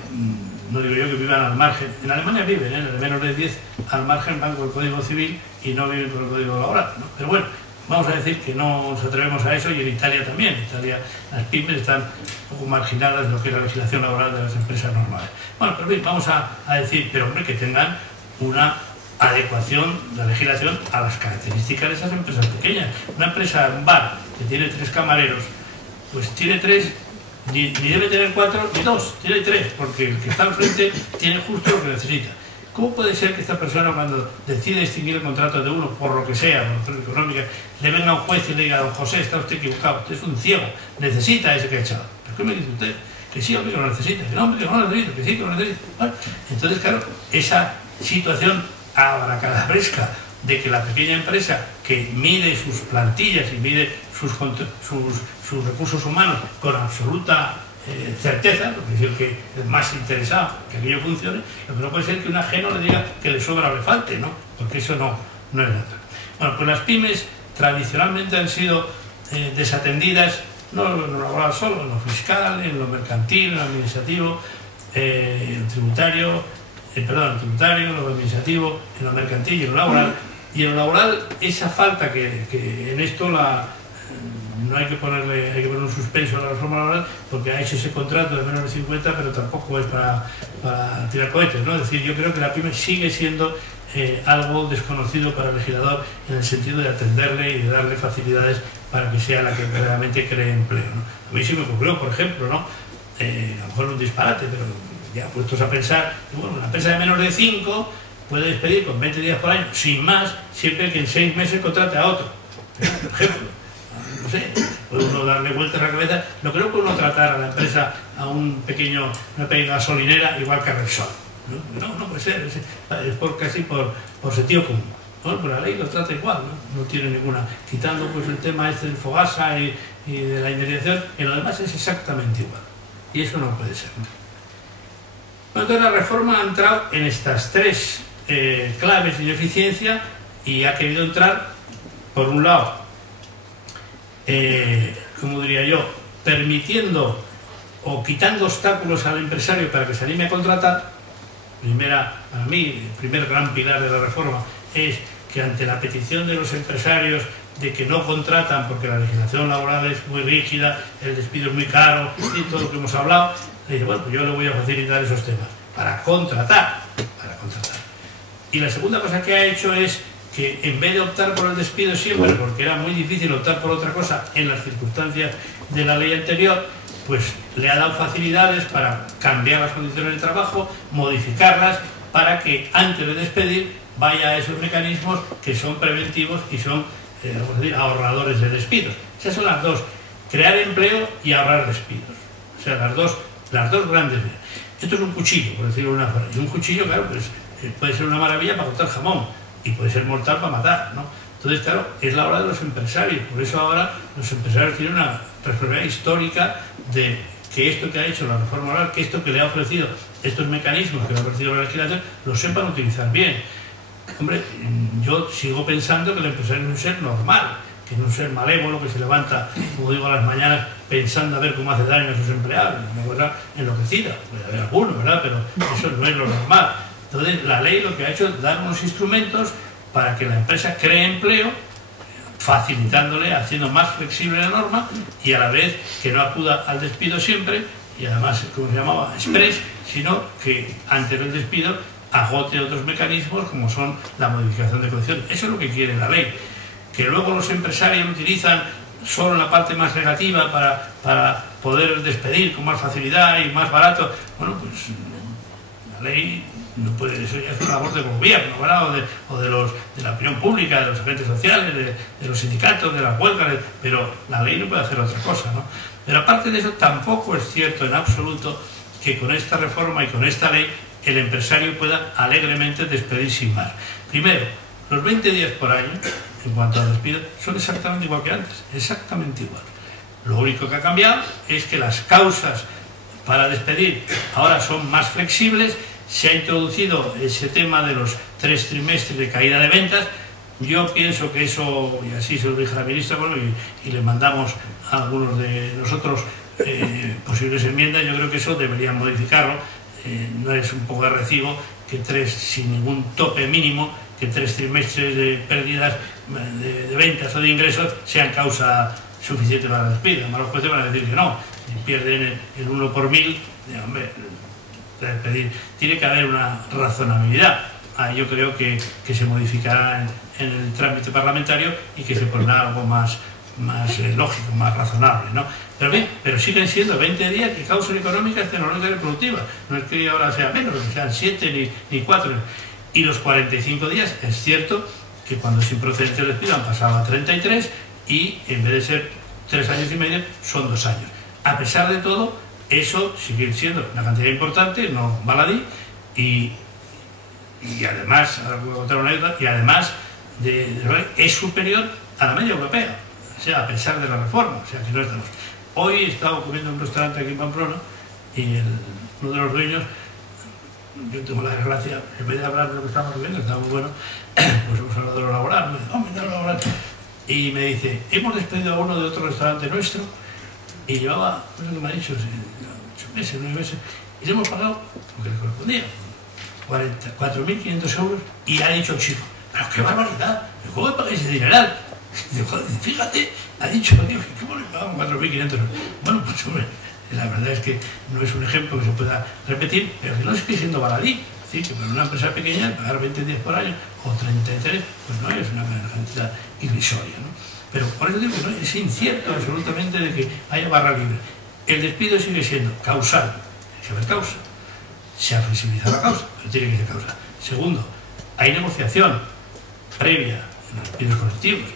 no digo yo que vivan al margen. En Alemania viven, de menos de 10 al margen, van con el Código Civil y no viven con el Código Laboral, ¿no? Pero bueno, vamos a decir que no nos atrevemos a eso, y en Italia también. En Italia las pymes están un poco marginadas de lo que es la legislación laboral de las empresas normales. Bueno, pero bien, vamos a decir, pero hombre, que tengan una adecuación de la legislación a las características de esas empresas pequeñas. Una empresa, un bar, que tiene 3 camareros, pues tiene 3, ni debe tener 4 ni 2, tiene 3, porque el que está al frente tiene justo lo que necesita. ¿Cómo puede ser que esta persona, cuando decide extinguir el contrato de uno, por lo que sea, por razones económicas, le venga a un juez y le diga: don José, está usted equivocado, usted es un ciego, necesita ese que ha echado? ¿Pero qué me dice usted? Que sí, hombre, que lo necesita, que no, hombre, que no lo necesita, que sí, que lo necesita. ¿Vale? Entonces, claro, esa situación abracadabresca de que la pequeña empresa, que mide sus plantillas y mide sus recursos humanos con absoluta certeza, porque es el que es más interesado que aquello funcione, lo que no puede ser que un ajeno le diga que le sobra o le falte, ¿no? Porque eso no es natural. Bueno, pues las pymes tradicionalmente han sido desatendidas, no en lo laboral solo, en lo fiscal, en lo mercantil, en lo administrativo, en lo tributario, en lo administrativo, en lo mercantil y en lo laboral. Y en lo laboral, esa falta que en esto no hay que poner un suspenso a la reforma laboral, porque ha hecho ese contrato de menos de 50, pero tampoco es para tirar cohetes, ¿no? Es decir, yo creo que la pyme sigue siendo algo desconocido para el legislador, en el sentido de atenderle y de darle facilidades para que sea la que verdaderamente cree empleo, ¿no? A mí sí me ocurrió, por ejemplo, ¿no? A lo mejor un disparate, pero ya puestos a pensar, bueno, una empresa de menos de 5 puede despedir con 20 días por año, sin más, siempre que en 6 meses contrate a otro, por ejemplo. No sé, puede uno darle vueltas a la cabeza. No creo que uno tratar a la empresa, a una pequeña gasolinera, igual que a Repsol. No puede ser, es casi por sentido común. Bueno, pues la ley lo trata igual, no tiene ninguna. Quitando pues el tema este del Fogasa y de la indemnización, en lo demás es exactamente igual. Y eso no puede ser, ¿no? Entonces la reforma ha entrado en estas tres claves de ineficiencia y ha querido entrar, por un lado, como diría yo, permitiendo o quitando obstáculos al empresario para que se anime a contratar. Para mí, el primer gran pilar de la reforma es que ante la petición de los empresarios de que no contratan porque la legislación laboral es muy rígida, el despido es muy caro y todo lo que hemos hablado, le dice, bueno, pues yo le voy a facilitar esos temas para contratar. Y la segunda cosa que ha hecho es que en vez de optar por el despido siempre, porque era muy difícil optar por otra cosa en las circunstancias de la ley anterior, pues le ha dado facilidades para cambiar las condiciones de trabajo, modificarlas, para que antes de despedir vaya a esos mecanismos que son preventivos y son vamos a decir, ahorradores de despidos. Esas son las dos, crear empleo y ahorrar despidos. O sea, las dos grandes vías. Esto es un cuchillo, por decirlo de una forma. Y un cuchillo, claro, pues puede ser una maravilla para cortar jamón y puede ser mortal para matar, ¿no? Entonces, claro, es la hora de los empresarios. Por eso ahora los empresarios tienen una responsabilidad histórica de que esto que ha hecho la reforma laboral, que esto que le ha ofrecido, estos mecanismos que le ha ofrecido la legislación, los sepan utilizar bien. Hombre, yo sigo pensando que el empresario es un ser normal, que no es un ser malévolo que se levanta, como digo, a las mañanas pensando a ver cómo hace daño a sus empleados, una cosa enloquecida. Puede haber alguno, ¿verdad? Pero eso no es lo normal. Entonces, la ley lo que ha hecho es dar unos instrumentos para que la empresa cree empleo, facilitándole, haciendo más flexible la norma y a la vez que no acuda al despido siempre y además, como se llamaba, express, sino que antes del despido agote otros mecanismos como son la modificación de condiciones. Eso es lo que quiere la ley. Que luego los empresarios utilizan solo la parte más negativa para poder despedir con más facilidad y más barato. Bueno, pues la ley no puede, eso ya es una labor del gobierno, ¿verdad? O de la opinión pública, de los agentes sociales, de los sindicatos, de las huelgas, pero la ley no puede hacer otra cosa, ¿no? Pero aparte de eso, tampoco es cierto en absoluto que con esta reforma y con esta ley el empresario pueda alegremente despedir sin más. Primero, los 20 días por año, en cuanto al despido, son exactamente igual que antes, exactamente igual. Lo único que ha cambiado es que las causas para despedir ahora son más flexibles, se ha introducido ese tema de los 3 trimestres de caída de ventas. Yo pienso que eso, y así se lo dije a la ministra, bueno, y le mandamos a algunos de nosotros posibles enmiendas, yo creo que eso deberían modificarlo. No es un poco de recibo que 3, sin ningún tope mínimo, que 3 trimestres de pérdidas de ventas o de ingresos sean causa suficiente para el despido. Además, los jueces van a decir que no, si pierden el 1 por 1000, hombre, despedir. Tiene que haber una razonabilidad. Yo creo que se modificará en el trámite parlamentario y que se pondrá algo más lógico, más razonable, ¿no? Pero siguen siendo 20 días que causan económicas, tecnológicas y productivas. No es que ahora sea menos, que sean 7 ni 4. Y los 45 días, es cierto que cuando es improcedente el despido han pasado a 33 y en vez de ser 3 años y medio, son 2 años. A pesar de todo, eso sigue siendo una cantidad importante, no baladí, y además, ahora voy a contar una anécdota, y además es superior a la media europea, o sea, a pesar de la reforma, o sea, que no estamos. Hoy he estado comiendo en un restaurante aquí en Pamplona y uno de los dueños, yo tengo la desgracia, en vez de hablar de lo que estábamos comiendo, que estaba muy bueno, pues hemos hablado de lo laboral, y me dice, hemos despedido a uno de otro restaurante nuestro y llevaba, no sé qué me ha dicho, 8 meses, 9 meses, y le hemos pagado lo que le correspondía, 4.500 euros, y ha dicho el chico, pero qué barbaridad, ¿cómo me pagáis ese dineral? Fíjate, ha dicho, ¿cómo le pagamos 4.500 euros? Bueno, pues hombre, la verdad es que no es un ejemplo que se pueda repetir, pero que no sigue siendo baladí. Es decir, que para una empresa pequeña pagar 20 días por año o 33, pues no es una cantidad irrisoria, ¿no? Pero por eso digo que no, es incierto absolutamente de que haya barra libre. El despido sigue siendo causal, hay que haber causa. Se ha flexibilizado la causa, pero tiene que ser causa. Segundo, hay negociación previa en los despidos colectivos.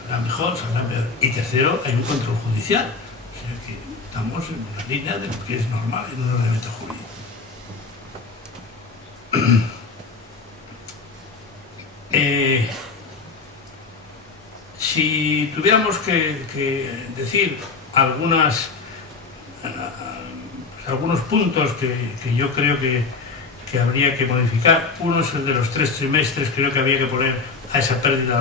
Saldrá mejor, saldrá peor. Y tercero, hay un control judicial. O sea que estamos en una línea de lo que es normal en un ordenamiento jurídico. Si tuviéramos que decir algunas algunos puntos que yo creo que habría que modificar. Uno es el de los 3 trimestres, creo que había que poner a esa pérdida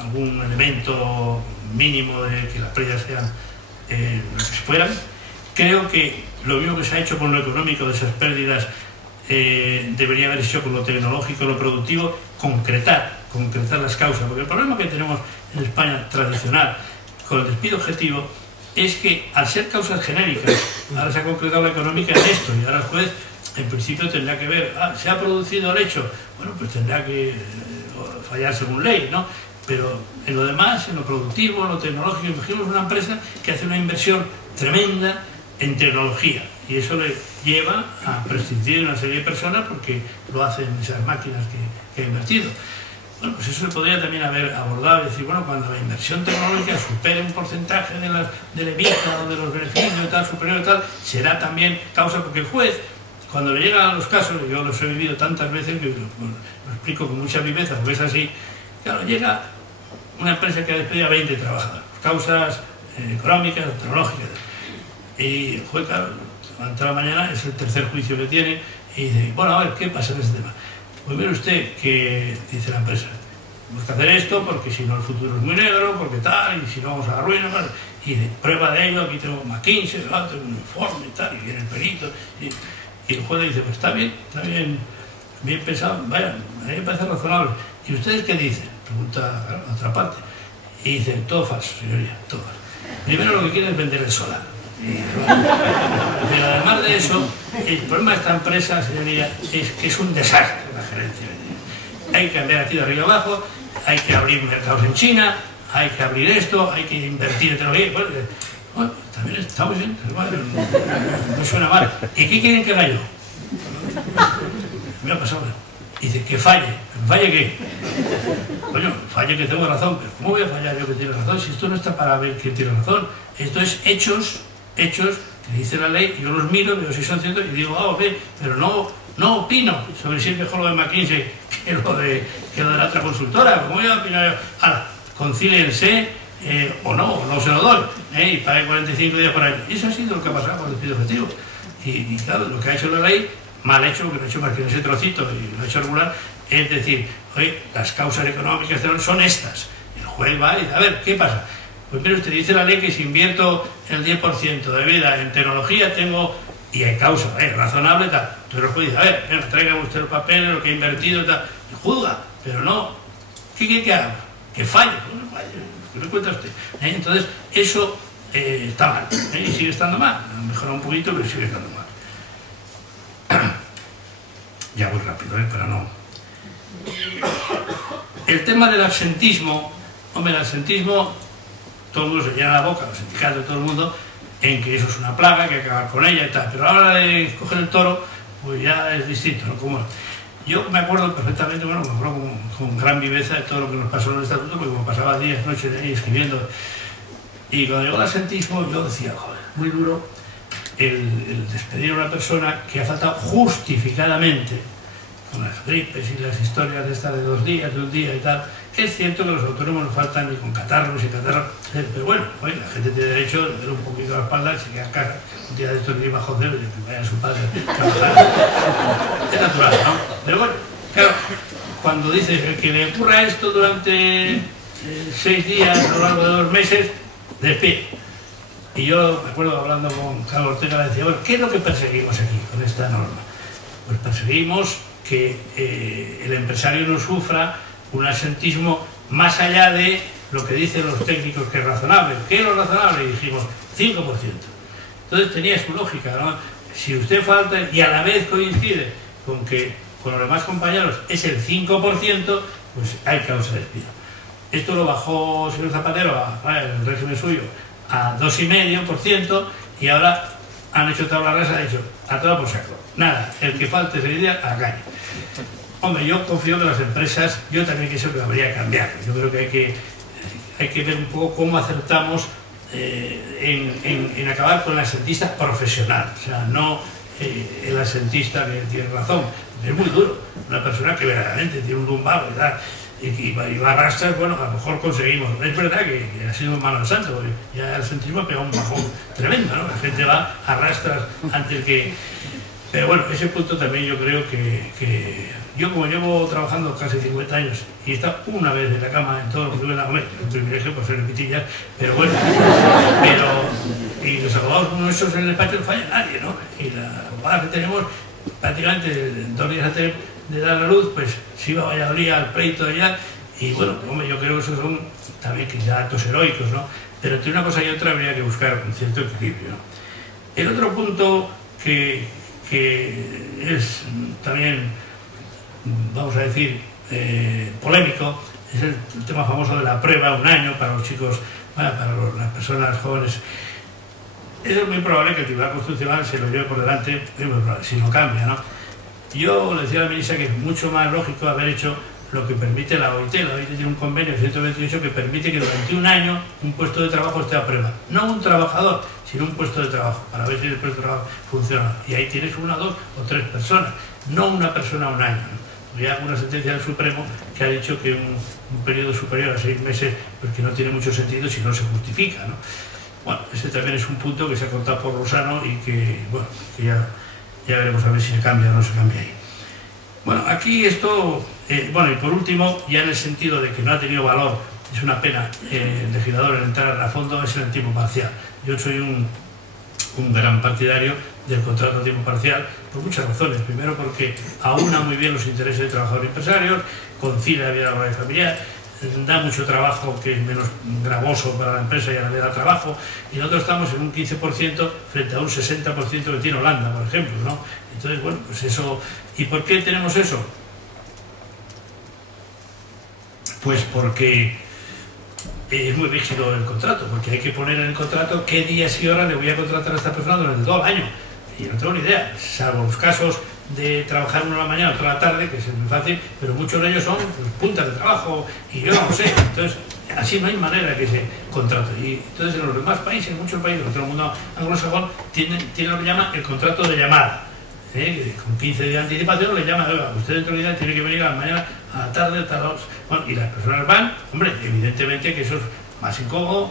algún elemento mínimo de que las pérdidas sean lo que fueran. Creo que lo mismo que se ha hecho con lo económico de esas pérdidas debería haber hecho con lo tecnológico, lo productivo, concretar las causas, porque el problema que tenemos en España tradicional con el despido objetivo es que al ser causas genéricas, ahora se ha concretado la económica en esto y ahora el juez en principio tendrá que ver, ¿se ha producido el hecho? Bueno, pues tendrá que fallar según ley, ¿no? Pero en lo demás, en lo productivo, en lo tecnológico, imaginemos una empresa que hace una inversión tremenda en tecnología y eso le lleva a prescindir de una serie de personas porque lo hacen esas máquinas que ha invertido. Bueno, pues eso se podría también haber abordado y decir, bueno, cuando la inversión tecnológica supere un porcentaje del EBITDA o de los beneficios y tal, superior y tal, será también causa, porque el juez, cuando le llegan a los casos, yo los he vivido tantas veces que lo explico con mucha viveza, porque es así, claro, llega una empresa que ha despedido a 20 trabajadores, causas económicas, tecnológicas, y el juez, claro, levanta la mañana, es el tercer juicio que tiene, y dice, bueno, a ver, ¿qué pasa en este tema? Pues mire usted que dice la empresa, tenemos que hacer esto porque si no el futuro es muy negro, porque tal, y si no vamos a la ruina, ¿vale? Y de prueba de ello, aquí tengo McKinsey, tengo un informe y tal, y viene el perito, y el juez le dice, pues está bien pensado, vaya, a mí me parece razonable. ¿Y ustedes qué dicen? Pregunta a otra parte. Y dicen, todo falso, señoría, todo falso. Primero lo que quieren es vender el solar. Pero además de eso, el problema de esta empresa, señoría, es que es un desastre la gerencia. Hay que cambiar aquí de arriba abajo, hay que abrir mercados en China, hay que abrir esto, hay que invertir en tecnología. Bueno, también está muy bien, no suena mal. ¿Y qué quieren que haga yo? Me ha pasado. Dice, que falle. ¿Que falle qué? Coño, falle que tengo razón, pero ¿cómo voy a fallar yo que tiene razón? Si esto no está para ver quién tiene razón. Esto es hechos que dice la ley, yo los miro, veo si son ciertos y digo, ok, pero no opino sobre si es mejor lo de McKinsey que lo de la otra consultora. ¿Cómo voy a opinar yo? Ahora, concíliense o no se lo doy, y pague 45 días por año. Y eso ha sido lo que ha pasado con el despido objetivo. Y claro, lo que ha hecho la ley, mal hecho, porque no ha hecho más que ese trocito y lo ha hecho regular, es decir, oye, las causas económicas son estas. El juez va y dice, a ver, ¿qué pasa? Pues mire, usted dice la ley que si invierto el 10% de vida en tecnología tengo, y hay causa, razonable y tal. Entonces el juez dice, a ver, venga, tráigame usted los papeles, lo que he invertido y tal. Y juzga, pero no. ¿Qué quiere que haga? Que falle. Bueno, falle. ¿Qué me cuenta usted? Entonces, eso está mal. Y sigue estando mal. Mejora un poquito, pero sigue estando mal. Ya voy rápido, para no. El tema del absentismo, hombre, el absentismo, todo el mundo se llena la boca, los sindicatos, todo el mundo, en que eso es una plaga, que hay que acabar con ella y tal. Pero a la hora de coger el toro, pues ya es distinto, ¿no? Como yo me acuerdo perfectamente, bueno, me acuerdo con gran viveza de todo lo que nos pasó en el estatuto, porque como pasaba días, noches ahí escribiendo. Y cuando llegó el absentismo, yo decía, joder, muy duro el despedir a una persona que ha faltado justificadamente, con las gripes y las historias de estas de 2 días, de un día y tal. Es cierto que los autónomos no faltan ni con catarros y catarros, pero bueno, oye, la gente tiene derecho de dar un poquito a la espalda y se queda en casa. Un día de estos ni bajo cero y que vaya a su padre a trabajar. Es natural, ¿no? Pero bueno, claro, cuando dices que le ocurra esto durante 6 días a lo largo de 2 meses, despide. Y yo me acuerdo hablando con Carlos Ortega, le decía, bueno, ¿qué es lo que perseguimos aquí con esta norma? Pues perseguimos que el empresario no sufra un absentismo más allá de lo que dicen los técnicos que es razonable. ¿Qué es lo razonable? Y dijimos 5%. Entonces tenía su lógica, ¿no? Si usted falta y a la vez coincide con que con los demás compañeros es el 5%, pues hay causa de despido. Esto lo bajó el señor Zapatero, el régimen suyo, a 2,5%, y ahora han hecho tabla rasa, ha dicho, a todo por saco. Nada, el que falte ese día, a la calle. Hombre, yo confío que las empresas, yo también pienso que habría que cambiar. Yo creo que hay que ver un poco cómo acertamos en acabar con el asentista profesional. O sea, no el asentista que tiene razón. Es muy duro. Una persona que verdaderamente tiene un lumbago y tal, y arrastras, bueno, a lo mejor conseguimos. Es verdad que ha sido mano de santo, ya el centrismo ha pegado un bajón tremendo, ¿no? La gente va, arrastras antes que... Pero bueno, ese punto también yo creo que yo, como llevo trabajando casi 50 años y he estado una vez en la cama en todo lo que tuve en la cama, es un privilegio por ser pitillas, pero bueno, y los abogados como esos en el despacho no falla nadie, ¿no? Y la abogada que tenemos, prácticamente 2 días antes de dar la luz, pues se iba a Valladolid al pleito allá, y bueno, hombre, yo creo que esos son también quizá actos heroicos, ¿no? Pero entre una cosa y otra habría que buscar un cierto equilibrio, ¿no? El otro punto que es también, vamos a decir, polémico, es el tema famoso de la prueba, 1 año para los chicos, para las personas jóvenes. Eso es muy probable que el Tribunal Constitucional se lo lleve por delante, es muy probable, si no cambia, ¿no? Yo le decía a la ministra que es mucho más lógico haber hecho lo que permite la OIT. La OIT tiene un convenio 128 que permite que durante 1 año un puesto de trabajo esté a prueba. No un trabajador, sino un puesto de trabajo, para ver si el puesto de trabajo funciona. Y ahí tienes 1, 2 o 3 personas, no una persona 1 año, ¿no? Hay alguna sentencia del Supremo que ha dicho que un periodo superior a 6 meses, pues que no tiene mucho sentido si no se justifica, ¿no? Bueno, ese también es un punto que se ha contado por Lozano y que, bueno, que ya veremos a ver si se cambia o no se cambia ahí. Bueno, aquí esto, bueno, y por último, ya en el sentido de que no ha tenido valor, es una pena el legislador en entrar a fondo, es el tiempo parcial. Yo soy un gran partidario del contrato a tiempo parcial por muchas razones. Primero, porque aúna muy bien los intereses de trabajadores y empresarios, concilia la vida laboral y familiar, da mucho trabajo que es menos gravoso para la empresa y a la vez da trabajo, y nosotros estamos en un 15% frente a un 60% que tiene Holanda, por ejemplo, ¿no? Entonces, bueno, pues eso... ¿Y por qué tenemos eso? Pues porque es muy rígido el contrato, porque hay que poner en el contrato qué días y horas le voy a contratar a esta persona durante todo el año. Y yo no tengo ni idea, salvo los casos de trabajar 1 a la mañana, otra a la tarde, que es muy fácil, pero muchos de ellos son pues, puntas de trabajo, y yo no sé. Entonces, así no hay manera que se contrate. Y entonces, en los demás países, en muchos países, en todo el mundo anglosajón, tienen lo que llama el contrato de llamada. Que con 15 días de anticipación le llaman, oiga, usted dentro de la tiene que venir a la mañana, a la tarde, bueno, y las personas van, hombre, evidentemente que eso es más incómodo,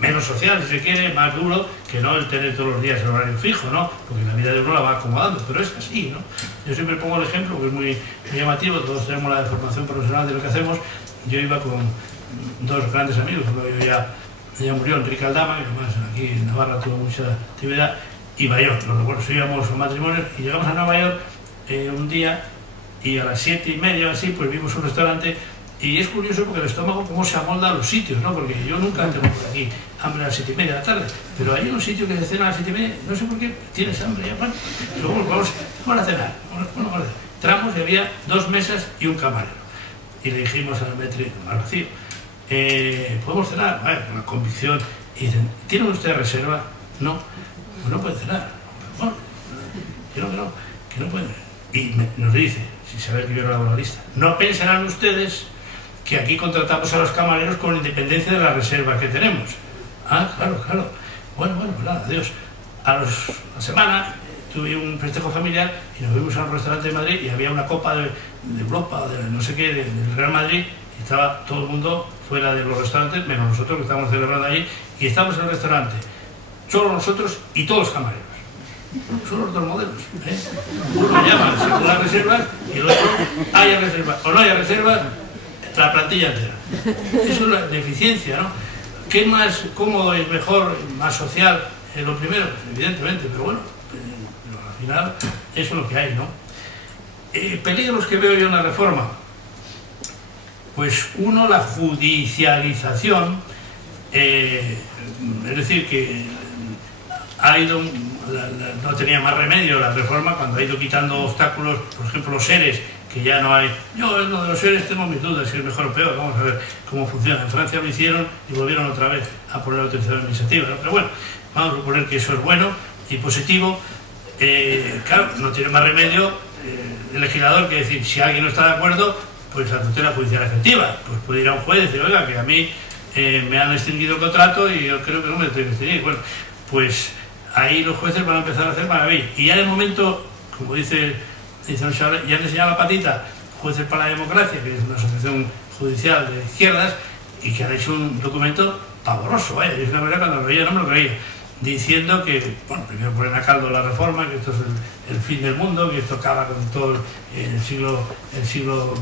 menos social, si se quiere, más duro, que no el tener todos los días el horario fijo, ¿no? Porque la vida de uno la va acomodando, pero es así, ¿no? Yo siempre pongo el ejemplo, que es muy llamativo, todos tenemos la formación profesional de lo que hacemos. Yo iba con 2 grandes amigos, uno ya murió, Enrique Aldama, que además aquí en Navarra tuvo mucha actividad, y Nueva York, los recuerdo, íbamos a matrimonios y llegamos a Nueva York un día y a las 7:30 así, pues vimos un restaurante. Y es curioso porque el estómago cómo se amolda a los sitios, ¿no? Porque yo nunca tengo por aquí hambre a las 7:30 de la tarde, pero hay un sitio que se cena a las 7:30, no sé por qué, tienes hambre ya, bueno, luego vamos a cenar, bueno, entramos y había 2 mesas y un camarero. Y le dijimos al maître, al vacío, ¿podemos cenar? Vale, con la convicción. Y dicen, ¿tienen ustedes reserva? No, pues no pueden cenar. Bueno, que no pueden. Y nos dice, si sabe que yo era laboralista, no pensarán ustedes que aquí contratamos a los camareros con independencia de las reservas que tenemos. Ah, claro. Bueno, pues nada, adiós. A la semana tuve un festejo familiar y nos fuimos a un restaurante de Madrid y había una copa de Europa, de no sé qué, del Real Madrid, y estaba todo el mundo fuera de los restaurantes, menos nosotros que estábamos celebrando allí, y estábamos en el restaurante, solo nosotros y todos los camareros. Son los 2 modelos, ¿eh? Uno llama según las reservas y el otro haya reservas o no haya reservas, la plantilla entera. Eso es la deficiencia, ¿no? ¿Qué más cómodo y mejor, más social? Lo primero, pues, evidentemente, pero bueno, al final eso es lo que hay, ¿no? Peligros que veo yo en la reforma. Pues uno, la judicialización, es decir, que ha ido, no tenía más remedio la reforma cuando ha ido quitando obstáculos, por ejemplo los ERES, que ya no hay. Yo en lo de los ERES tengo mis dudas si es mejor o peor, vamos a ver cómo funciona. En Francia lo hicieron y volvieron otra vez a poner la autorización administrativa, ¿no? Pero bueno, vamos a suponer que eso es bueno y positivo. Claro, no tiene más remedio el legislador que decir, si alguien no está de acuerdo, pues la tutela judicial efectiva, pues puede ir a un juez y decir, oiga, que a mí me han extinguido el contrato y yo creo que no me tengo que extinguir. Bueno, pues ahí los jueces van a empezar a hacer maravillas. Y ya de momento, como dice ya han enseñado la patita, Jueces para la Democracia, que es una asociación judicial de izquierdas y que han hecho un documento pavoroso, ¿eh? Es una verdad, cuando lo veía no me lo creía, diciendo que, bueno, primero ponen a caldo la reforma, que esto es el fin del mundo, que esto acaba con todo el siglo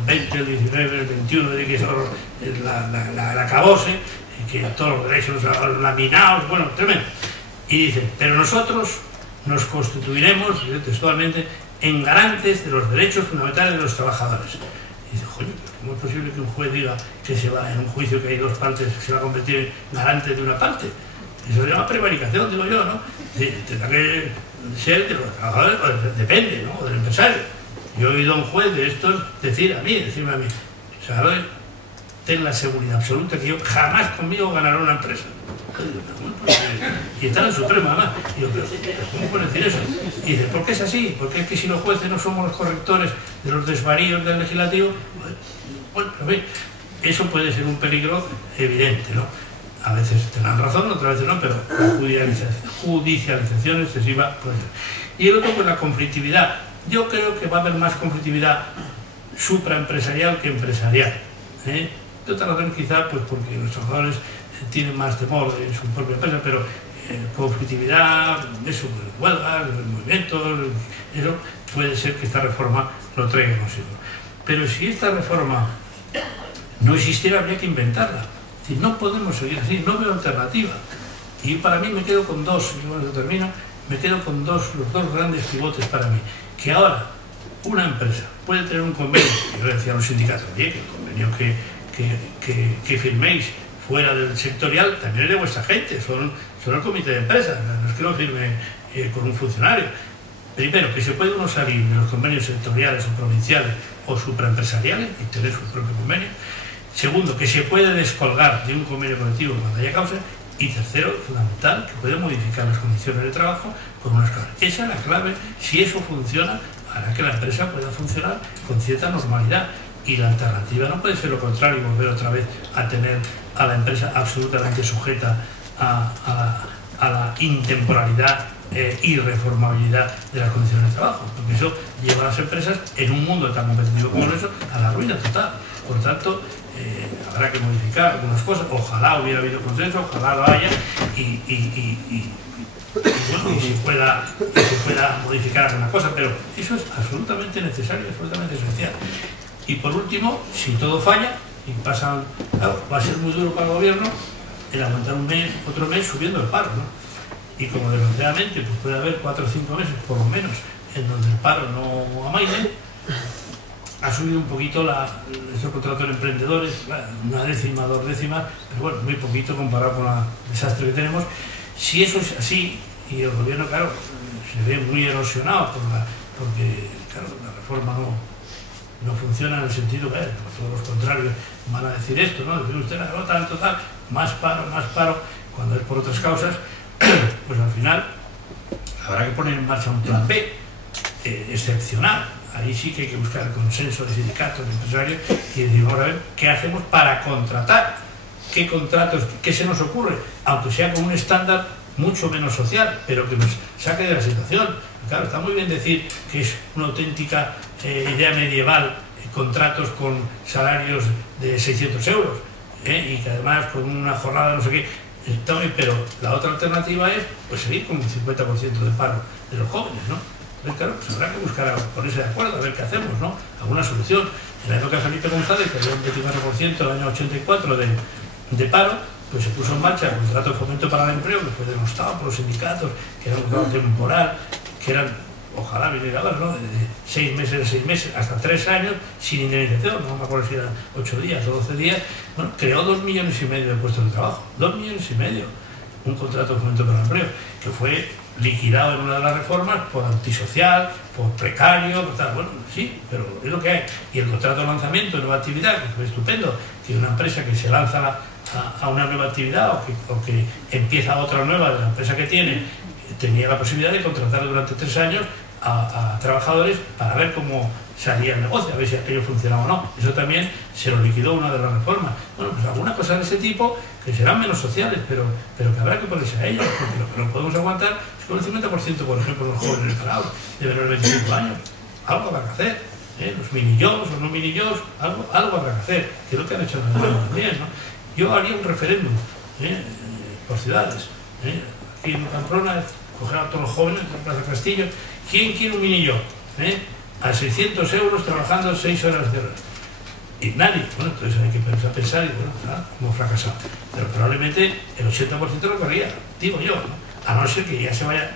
XX, el XIX, el XXI, de que eso es la acabose, que todos los derechos laminados, bueno, tremendo. Y dicen, pero nosotros nos constituiremos, textualmente, en garantes de los derechos fundamentales de los trabajadores. Y dice, coño, ¿cómo es posible que un juez diga que se va en un juicio que hay dos partes, que se va a convertir en garante de una parte? Eso se llama prevaricación, digo yo, ¿no? Tendrá que ser de los trabajadores, o depende, ¿no? O del empresario. Yo he oído a un juez de estos decirme a mí, ¿sabes? Ten la seguridad absoluta que yo jamás conmigo ganaré una empresa. Y está en el Supremo, además. Y yo, pero ¿cómo puede decir eso? Y dice, ¿por qué es así? Porque es que si los jueces no somos los correctores de los desvaríos del legislativo, bueno, en fin, eso puede ser un peligro evidente, ¿no? A veces tendrán razón, otras veces no, pero la judicialización excesiva puede ser. Y el otro, pues la conflictividad. Yo creo que va a haber más conflictividad supraempresarial que empresarial, ¿eh? De otra razón, quizá, pues porque los trabajadores tienen más temor de su propia empresa, pero conflictividad, eso, huelgas, movimientos, eso puede ser que esta reforma lo traiga consigo. Pero si esta reforma no existiera, habría que inventarla. Es decir, no podemos seguir así, no veo alternativa. Y para mí me quedo con dos, y cuando termino, me quedo con los dos grandes pivotes para mí. Que ahora una empresa puede tener un convenio, yo le decía a los sindicatos, oye, que el convenio que firméis fuera del sectorial también es de vuestra gente, son el comité de empresa, no es que lo firme con un funcionario. Primero, que se puede uno salir de los convenios sectoriales o provinciales o supraempresariales y tener su propio convenio. Segundo, que se puede descolgar de un convenio colectivo cuando haya causa. Y tercero, fundamental, que puede modificar las condiciones de trabajo con unas claves. Esa es la clave. Si eso funciona, hará que la empresa pueda funcionar con cierta normalidad. Y la alternativa no puede ser lo contrario, volver otra vez a tener a la empresa absolutamente sujeta a la intemporalidad y reformabilidad de las condiciones de trabajo, porque eso lleva a las empresas, en un mundo tan competitivo como eso, a la ruina total. Por tanto, habrá que modificar algunas cosas. Ojalá hubiera habido consenso, ojalá lo haya y se pueda modificar alguna cosa, pero eso es absolutamente necesario, absolutamente esencial. Y por último, si todo falla y pasan, claro, va a ser muy duro para el gobierno el aguantar un mes, otro mes subiendo el paro, ¿no? Y como desgraciadamente pues puede haber 4 o 5 meses por lo menos en donde el paro no amaine, ha subido un poquito estos contratos de emprendedores, una décima, 2 décimas, pero bueno, muy poquito comparado con el desastre que tenemos. Si eso es así, y el gobierno, claro, se ve muy erosionado porque claro, la reforma no funciona en el sentido que todos los contrarios van a decir esto, ¿no? Decir usted no tanto, tal, más paro, cuando es por otras causas, pues al final habrá que poner en marcha un plan B excepcional. Ahí sí que hay que buscar el consenso de sindicatos, de empresarios y decir, ahora a ver, ¿qué hacemos para contratar? ¿Qué contratos, qué se nos ocurre? Aunque sea con un estándar mucho menos social, pero que nos saque de la situación. Claro, está muy bien decir que es una auténtica idea medieval, contratos con salarios de 600 euros, y que además con una jornada no sé qué, está bien, pero la otra alternativa es pues seguir con un 50% de paro de los jóvenes, ¿no? Entonces, claro, pues habrá que buscar ponerse de acuerdo, a ver qué hacemos, ¿no? Alguna solución. En la época de Felipe González, que había un 24% el año 84 de paro, pues se puso en marcha el contrato de fomento para el empleo, que fue denostado por los sindicatos, que era un contrato temporal, que eran, ojalá viniera, ¿no?, de 6 meses hasta 3 años, sin indemnización, no me acuerdo si eran 8 días o 12 días, bueno, creó 2,5 millones de puestos de trabajo, 2,5 millones, un contrato de fomento para el empleo, que fue liquidado en una de las reformas por antisocial, por precario, por tal. Bueno, sí, pero es lo que hay. Y el contrato de lanzamiento de nueva actividad, que fue estupendo, que una empresa que se lanza a una nueva actividad o que empieza otra nueva de la empresa que tiene, tenía la posibilidad de contratar durante 3 años a trabajadores para ver cómo salía el negocio, a ver si aquello funcionaba o no. Eso también se lo liquidó una de las reformas. Bueno, pues algunas cosas de ese tipo que serán menos sociales, pero que habrá que ponerse a ellas, porque lo que no podemos aguantar es con el 50%, por ejemplo, los jóvenes instalados de menores de 25 años. Algo habrá que hacer. los mini-jobs o no mini-jobs, algo habrá que hacer, que es lo que han hecho en Alemania también, ¿no? Yo haría un referéndum por ciudades, aquí en Pamplona, coger a todos los jóvenes de Plaza Castillo, ¿quién quiere un mini-job? A 600 euros trabajando 6 horas de hora. Y nadie. Bueno, entonces hay que pensar y bueno, nada, hemos fracasado. Pero probablemente el 80% lo corría, digo yo, ¿no? A no ser que ya se vaya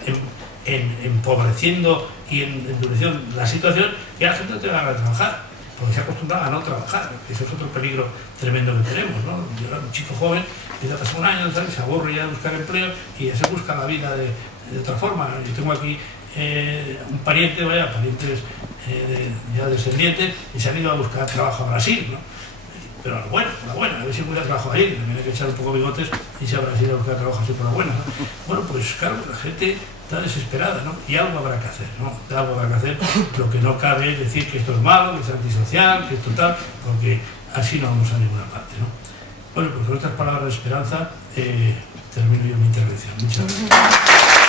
empobreciendo y endureciendo la situación, y a la gente no te va a trabajar, porque se ha acostumbrado a no trabajar. Ese es otro peligro tremendo que tenemos, ¿no? Yo era un chico joven, empieza a pasar un año, ¿sabes? Se aburre ya de buscar empleo y ya se busca la vida de otra forma. Yo tengo aquí un pariente, parientes ya descendientes, y se han ido a buscar trabajo a Brasil, ¿no? Pero a la buena, a ver si encuentra trabajo ahí, también hay que echar un poco bigotes y se habrá ido a buscar trabajo así por la buena, ¿no? Bueno, pues claro, la gente está desesperada, ¿no? Y algo habrá que hacer, ¿no? Algo habrá que hacer. Lo que no cabe es decir que esto es malo, que es antisocial, que esto tal, porque así no vamos a ninguna parte, ¿no? Bueno, pues con estas palabras de esperanza termino yo mi intervención. Muchas gracias.